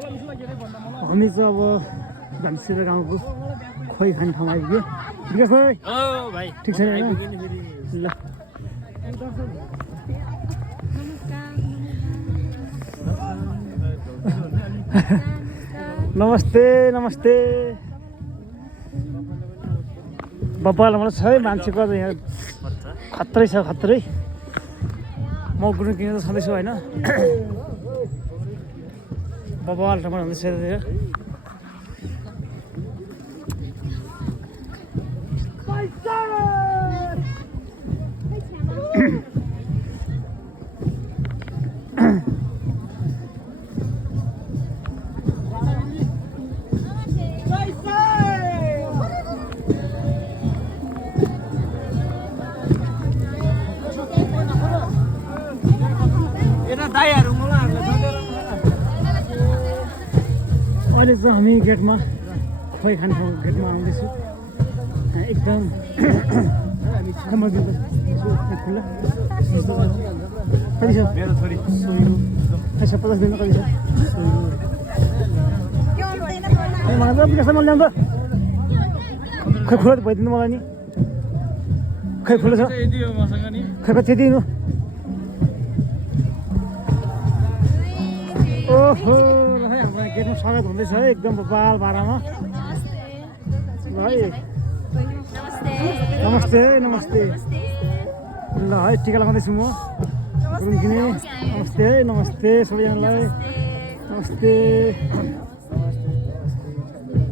हामी चाहिँ अब धनसिरा गाउँको खोइ खाने ठाउँ आइपुग्यो। विकास भाइ भाइ ठिक छ नि? ल नमस्ते नमस्ते। बब्बाल मलाई छ है मान्छेको अझ यहाँ खत्रै छ खत्रै। म गुरुङ किनेर छँदैछु होइन। बब्बाल टमाटर हुँदैछ यतातिर। अहिले चाहिँ हामी गेटमा खोइ खाने ठाउँ गेटमा आउँदैछु। एकदम खुल्ला कति छ? मेरो छोरी 50 दिन कति छ? मलाई त विकासमा ल्याउँदा खोइ खुला त भइदिनु मलाई नि। खोइ खुला छ खोइ कति दिनु? ओहो गेटमा स्वागत हुँदैछ है एकदम बब्बाल बाह्रमा। है नमस्ते नमस्ते। ल है टिका लगाउँदैछु म गुरुङ किने। नमस्ते है नमस्ते सबैजनालाई नमस्ते।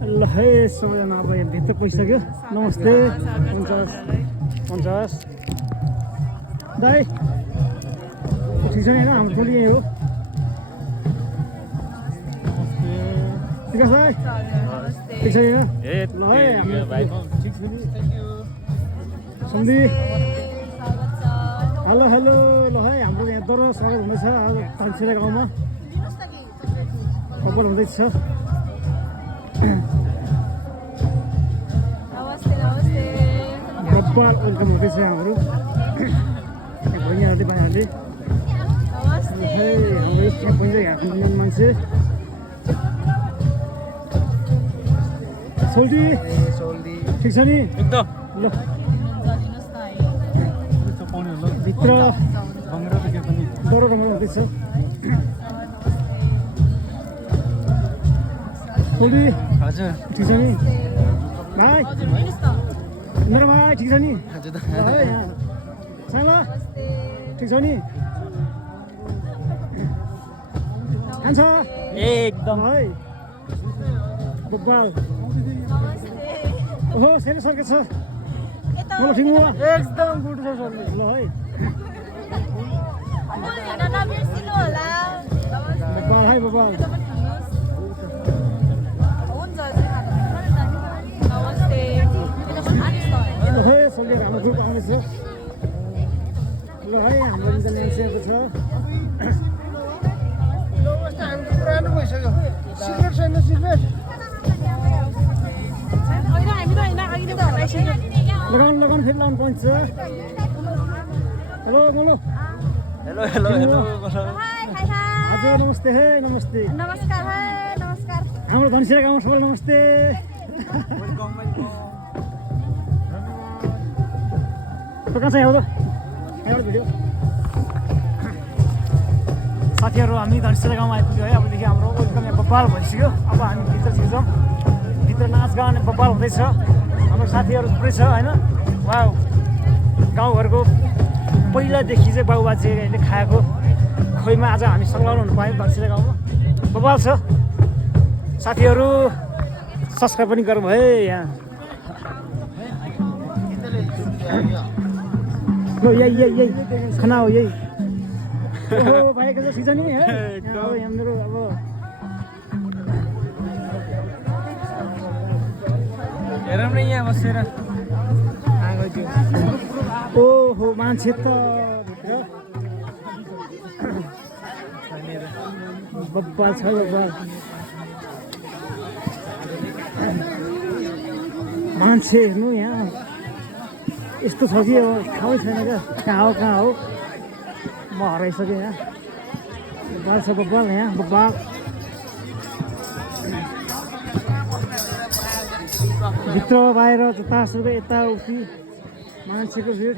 ल है सबैजना अब यहाँ भित्र पसिसक्यो। नमस्ते 50 दाइ ठिक छ नि? होइन हाम्रो टोली यहीँ हो। विकास भाइ ठिक छ नि? ल है सन्धि हेलो हेलो। ल है हाम्रो यहाँ दर स्वागत हुँदैछ धनसिरा गाउँमा। कपाल हुँदैछ। बब्बाल वेलकम हुँदैछ हाम्रो बहिनीहरूले भाइहरूले। हाम्रो यहाँ पनि यहाँको मान्छे सोल्टी ठिक छ नि? एकदम ल भित्र डरो रमाइलो हुँदैछ। सोल्टी हजुर ठिक छ नि? भाइ मेरो भाइ ठिक छ नि? साला ठिक छ नि? खान्छ एकदम है बब्बाल। ओहो सेलो सर्के छ मलाई ठिक हो एकदम गुड छ सर। ल है बब्बाल है बब्बाल। ल है सल्लिएर हाम्रो ग्रुप आउँदैछ। ल है हाम्रो इन्टर मान्छेहरू छ। पुरानो भइसक्यो सिक्रेट छैन सिक्रेट। लगाउनु फेरि लाउनु पर्छ। हेलो बोलो हेलो हेलो हेलो हजुर नमस्ते है नमस्ते। नमस्कार है नमस्कार। हाम्रो धनसिरा गाउँ सबैलाई नमस्ते। कहाँ छ यहाँ भिडियो साथीहरू? हामी धनसिरा गाउँमा आइपुग्यो है। अबदेखि हाम्रो वेलकम यहाँ बब्बाल भइसक्यो। अब हामी भित्र छिर्छौँ। भित्र नाचगान बब्बाल हुँदैछ। हाम्रो साथीहरू थुप्रै छ होइन। वा गाउँघरको पहिलादेखि चाहिँ बाबुबाजेहरूले खाएको खोइमा आज हामी संलग्न हुनु पायौँ धनसिरा गाउँमा। बब्बाल छ। साथीहरू सब्सक्राइब पनि गरौँ है यहाँ। यही खाना हो यही। ओहो भाइको चाहिँ ठिक छ नि? है यहाँ मेरो अब हेरौँ न यहाँ बसेर। ओहो मान्छे त बब्बाल छ बब्बाल। मान्छे हेर्नु यहाँ यस्तो छ कि अब ठाउँै छैन क्या। कहाँ हो म हराइसकेँ यहाँ। बब्बाल छ बब्बाल यहाँ बब्बाल। भित्र बाहिर जतासुकै यताउति मान्छेको भिड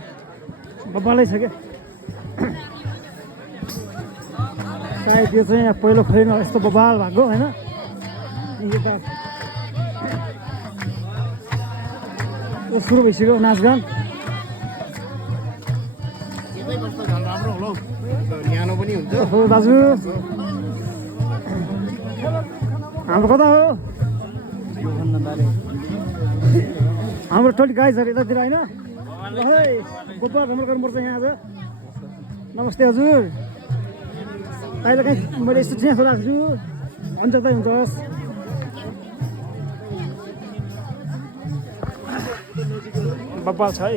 बब्बालै छ क्या। सायद यो चाहिँ पहिलो खेल्न यस्तो बबाल भएको होइन। यता सुरु भइसक्यो नाचगान। न्यानो पनि हुन्छ। हो दाजु हाम्रो कता हो? हाम्रो टोली गाइजहरू यतातिर होइन। गोपाल भ्रमण गर्नुपर्छ यहाँ आज। नमस्ते हजुर। कहिले काहीँ मैले यस्तो चिया राख्छु हुन्छ त हुन्छ। हस् बब्बाल छ है।